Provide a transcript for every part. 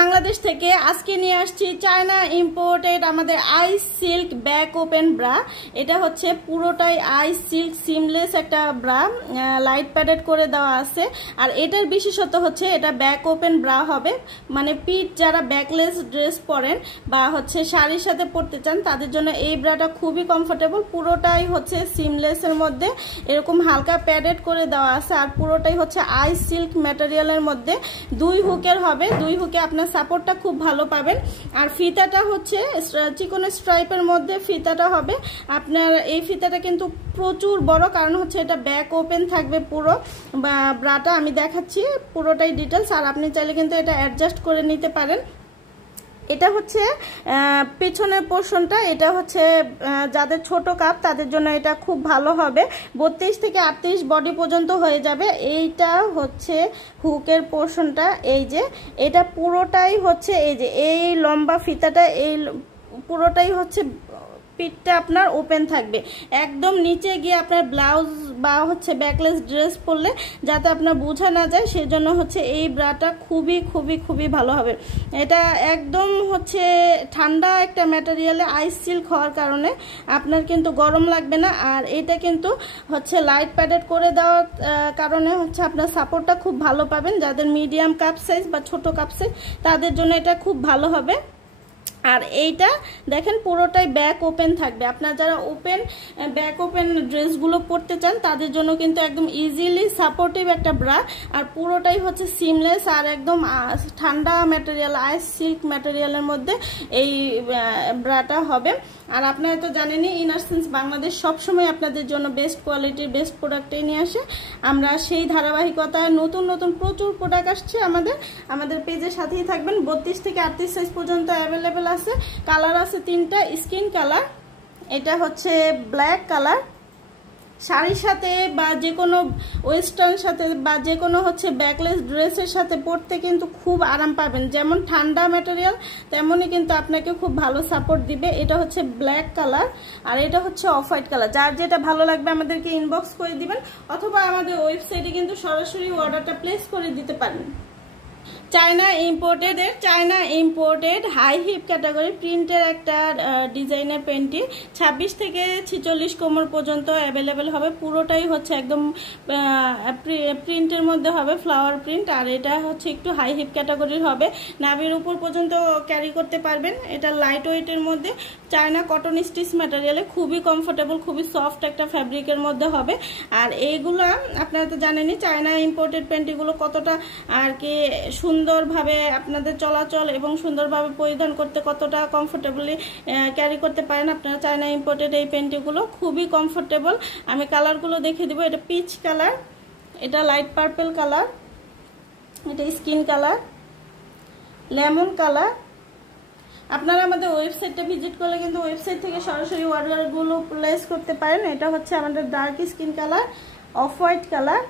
বাংলাদেশ থেকে আজকে নিয়ে আসছি চায়না ইম্পোর্টেড আমাদের আইস সিল্ক ব্যাক ওপেন ব্রা। এটা হচ্ছে পুরোটাই আইস সিল্ক সিমলেস একটা ব্রা, লাইট প্যাডেড করে দেওয়া আছে। আর এটার বিশেষত্ব হচ্ছে এটা ব্যাক ওপেন ব্রা হবে, মানে পিঠ যারা ব্যাকলেস ড্রেস পরেন বা হচ্ছে শাড়ির সাথে পরতে চান তাদের জন্য এই ব্রাটা খুবই কমফোর্টেবল। পুরোটাই হচ্ছে সিমলেসের মধ্যে এরকম হালকা প্যাডেড করে দেওয়া আছে, আর পুরোটাই হচ্ছে আইস সিল্ক ম্যাটেরিয়ালের মধ্যে দুই হুকের হবে। দুই হুকে আপনার সাপোর্টটা খুব ভালো পাবেন। আর ফিতাটা হচ্ছে চিকন স্ট্রাইপের মধ্যে ফিতাটা হবে। আপনার এই ফিতাটা কিন্তু প্রচুর বড়, কারণ হচ্ছে এটা ব্যাক ওপেন থাকবে পুরো ব্রাটা। আমি দেখাচ্ছি পুরোটাই ডিটেলস, আর আপনি চাইলে কিন্তু এটা অ্যাডজাস্ট করে নিতে পারেন। এটা হচ্ছে পেছনের পোর্শনটা, এটা হচ্ছে যাদের ছোট কাপ তাদের জন্য এটা খুব ভালো হবে। 32 থেকে 38 বডি পর্যন্ত হয়ে যাবে। এইটা হচ্ছে হুকের পোর্শনটা, এই যে এটা পুরোটাই হচ্ছে এই যে এই লম্বা ফিতাটা, এই পুরোটাই হচ্ছে পিঠটা আপনার ওপেন থাকবে। একদম নিচে গিয়ে আপনার ব্লাউজ বা হচ্ছে ব্যাকলেস ড্রেস পরলে যাতে আপনার বোঝা না যায়, সেজন্য হচ্ছে এই ব্রাটা খুবই খুবই খুবই ভালো হবে। এটা একদম হচ্ছে ঠান্ডা একটা ম্যাটেরিয়ালে আইস সিল্ক হওয়ার কারণে আপনার কিন্তু গরম লাগবে না। আর এটা কিন্তু হচ্ছে লাইট প্যাডেড করে দেওয়ার কারণে হচ্ছে আপনার সাপোর্টটা খুব ভালো পাবেন। যাদের মিডিয়াম কাপ সাইজ বা ছোট কাপ সাইজ তাদের জন্য এটা খুব ভালো হবে। আর এইটা দেখেন পুরোটাই ব্যাক ওপেন থাকবে। আপনার যারা ওপেন ব্যাক ওপেন ড্রেসগুলো পরতে চান তাদের জন্য কিন্তু একদম ইজিলি সাপোর্টিভ একটা ব্রা। আর পুরোটাই হচ্ছে সিমলেস আর একদম ঠান্ডা ম্যাটেরিয়াল আইস সিল্ক ম্যাটেরিয়ালের মধ্যে এই ব্রাটা হবে। আর আপনারা তো জানেনই ইনারসেন্স বাংলাদেশ সবসময় আপনাদের জন্য বেস্ট কোয়ালিটির বেস্ট প্রোডাক্টই নিয়ে আসে। আমরা সেই ধারাবাহিকতায় নতুন নতুন প্রচুর প্রোডাক্ট আসছে আমাদের পেজের সাথেই থাকবেন। 32 থেকে 38 সাইজ পর্যন্ত অ্যাভেলেবেল আছে। কালার আছে 3টা, স্কিন কালার, এটা হচ্ছে ব্ল্যাক কালার। শাড়ির সাথে বা যে কোনো ওয়েস্টার্ন সাথে বা যে কোনো হচ্ছে ব্যাকলেস ড্রেসের সাথে পরতে কিন্তু খুব আরাম পাবেন। যেমন ঠান্ডা ম্যাটেরিয়াল তেমনই কিন্তু আপনাকে খুব ভালো সাপোর্ট দিবে। এটা হচ্ছে ব্ল্যাক কালার আর এটা হচ্ছে অফ হোয়াইট কালার। যার যেটা ভালো লাগবে আমাদেরকে ইনবক্স করে দিবেন, অথবা আমাদের ওয়েবসাইটে কিন্তু সরাসরি অর্ডারটা প্লেস করে দিতে পারেন। China imported high hip category প্রিন্টের একটা ডিজাইনের প্যান্টি 26 থেকে 46 কোমর পর্যন্ত অ্যাভেলেবেল হবে। পুরোটাই হচ্ছে একদম প্রিন্টের মধ্যে হবে, ফ্লাওয়ার প্রিন্ট। আর এটা হচ্ছে একটু হাই হিপ ক্যাটাগরির হবে, নাভির উপর পর্যন্ত ক্যারি করতে পারবেন। এটা লাইট ওয়েটের মধ্যে চায়না কটন স্টিচ ম্যাটেরিয়ালে খুবই কমফোর্টেবল, খুবই সফট একটা ফ্যাব্রিকের মধ্যে হবে। আর এইগুলো আপনারা তো জানেনই চায়না ইম্পোর্টেড প্যান্টিগুলো কতটা আর কি সুন্দরভাবে আপনাদের চলাচল এবং সুন্দরভাবে পরিধান করতে কতটা কমফোর্টেবলি ক্যারি করতে পারেন আপনারা। চায়না ইম্পোর্টেড এই প্যান্টিগুলো খুবই কমফোর্টেবল। আমি কালারগুলো দেখে দিব। এটা পিচ কালার, এটা লাইট পার্পল কালার, এটা স্কিন কালার, লেমন কালার। আপনারা আমাদের ওয়েবসাইটটা ভিজিট করলে কিন্তু ওয়েবসাইট থেকে সরাসরি অর্ডারগুলো প্লেস করতে পারেন। এটা হচ্ছে আমাদের dark skin colour, off white colour,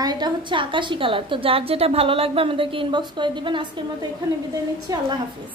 আর এটা হচ্ছে আকাশি কালার। তো যার যেটা ভালো লাগবে আমাদেরকে ইনবক্স করে দিবেন। আজকের মতো এখানে বিদায় নিচ্ছি। আল্লাহ হাফিজ।